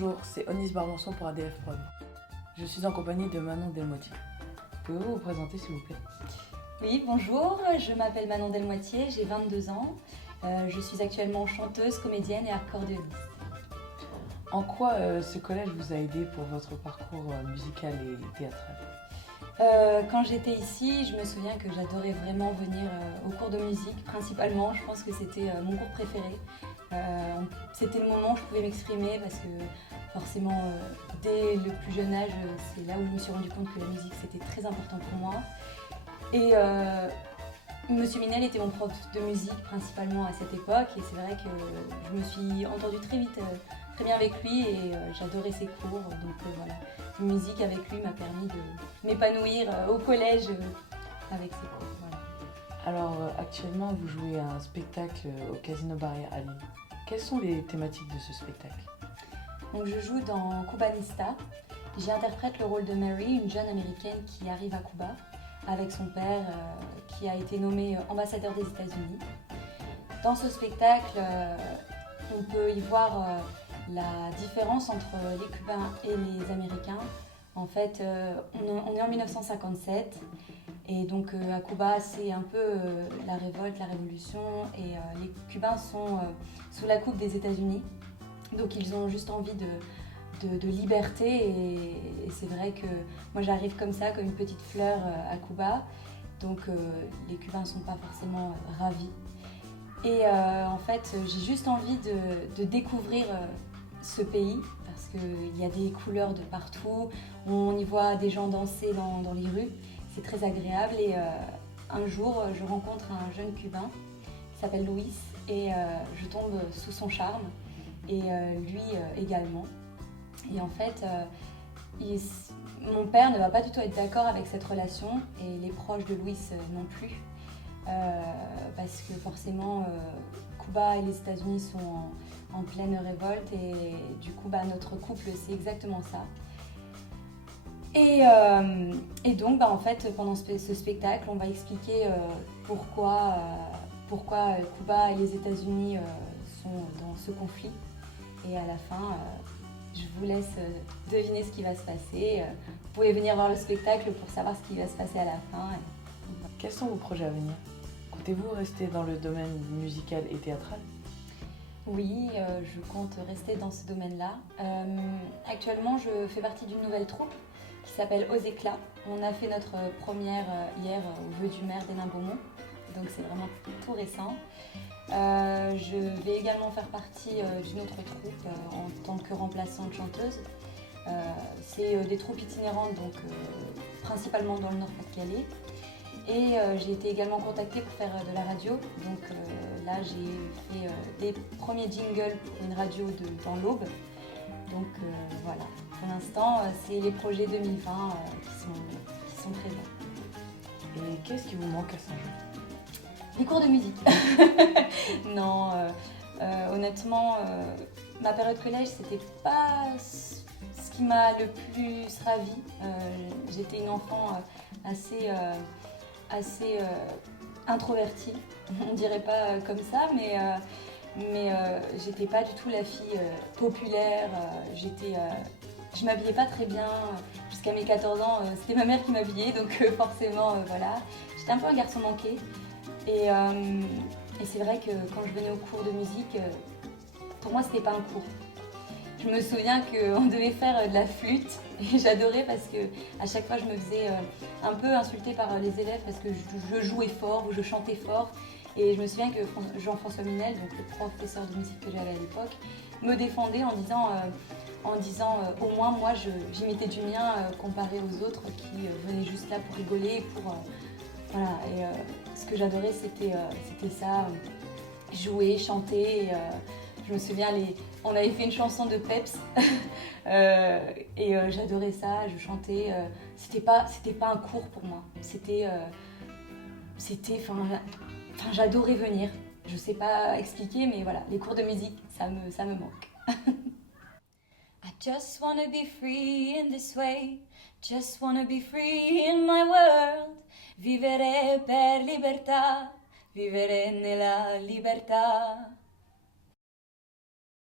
Bonjour, c'est Onis Barmanson pour ADF Prod. Je suis en compagnie de Manon Delmoitier. Pouvez-vous vous présenter s'il vous plaît? Oui, bonjour, je m'appelle Manon Delmoitier, j'ai 22 ans. Je suis actuellement chanteuse, comédienne et accordéoniste. En quoi ce collège vous a aidé pour votre parcours musical et théâtral? Quand j'étais ici, je me souviens que j'adorais vraiment venir aux cours de musique, principalement. Je pense que c'était mon cours préféré. C'était le moment où je pouvais m'exprimer parce que forcément, dès le plus jeune âge, c'est là où je me suis rendu compte que la musique c'était très important pour moi. Et Monsieur Minel était mon prof de musique principalement à cette époque et c'est vrai que je me suis entendue très vite, très bien avec lui et j'adorais ses cours. Donc voilà, la musique avec lui m'a permis de m'épanouir au collège avec ses cours. Voilà. Alors actuellement vous jouez à un spectacle au Casino Barrière à Lille. Quelles sont les thématiques de ce spectacle? Donc je joue dans Cubanista. J'interprète le rôle de Mary, une jeune américaine qui arrive à Cuba avec son père qui a été nommé ambassadeur des États-Unis. Dans ce spectacle, on peut y voir la différence entre les Cubains et les Américains. En fait, on est en 1957 et donc à Cuba, c'est un peu la révolte, la révolution et les Cubains sont sous la coupe des États-Unis. Donc ils ont juste envie de liberté et c'est vrai que moi j'arrive comme ça, comme une petite fleur à Cuba, donc les Cubains ne sont pas forcément ravis. Et en fait j'ai juste envie de découvrir ce pays parce qu'il y a des couleurs de partout, on y voit des gens danser dans les rues, c'est très agréable et un jour je rencontre un jeune Cubain qui s'appelle Luis et je tombe sous son charme et lui également. Et en fait, mon père ne va pas du tout être d'accord avec cette relation et les proches de Luis non plus. Parce que forcément, Cuba et les États-Unis sont en pleine révolte et du coup, notre couple, c'est exactement ça. Et donc, en fait, pendant ce spectacle, on va expliquer pourquoi Cuba et les États-Unis sont dans ce conflit. Et à la fin, je vous laisse deviner ce qui va se passer. Vous pouvez venir voir le spectacle pour savoir ce qui va se passer à la fin. Quels sont vos projets à venir? Comptez-vous rester dans le domaine musical et théâtral? Oui, je compte rester dans ce domaine-là. Actuellement, je fais partie d'une nouvelle troupe qui s'appelle Aux Éclats. On a fait notre première hier au vœu du maire d'Hénin-Beaumont, donc c'est vraiment tout récent. Je vais également faire partie d'une autre troupe en tant que remplaçante chanteuse. C'est des troupes itinérantes, donc principalement dans le Nord-Pas-de-Calais. Et j'ai été également contactée pour faire de la radio. Donc là, j'ai fait les premiers jingles pour une radio dans l'Aube. Donc voilà, pour l'instant, c'est les projets 2020 qui sont présents. Et qu'est-ce qui vous manque à Saint-Jean? Les cours de musique. Non, honnêtement, ma période collège, c'était pas ce qui m'a le plus ravie. J'étais une enfant assez introvertie, on dirait pas comme ça, mais j'étais pas du tout la fille populaire. Je m'habillais pas très bien. Jusqu'à mes 14 ans, c'était ma mère qui m'habillait, donc forcément, voilà. J'étais un peu un garçon manqué. Et c'est vrai que quand je venais au cours de musique, pour moi c'était pas un cours. Je me souviens qu'on devait faire de la flûte et j'adorais parce que à chaque fois je me faisais un peu insulter par les élèves parce que je jouais fort ou je chantais fort. Et je me souviens que Jean-François Minel, donc le professeur de musique que j'avais à l'époque, me défendait en disant au moins moi j'y mettais du mien comparé aux autres qui venaient juste là pour rigoler, voilà. Et ce que j'adorais c'était ça, jouer, chanter. Je me souviens, on avait fait une chanson de Peps et j'adorais ça, je chantais. C'était pas un cours pour moi. J'adorais venir. Je sais pas expliquer, mais voilà, les cours de musique, ça me manque. I just wanna be free in this way. Just wanna be free in my world. Vivere per libertà. Vivere nella libertà.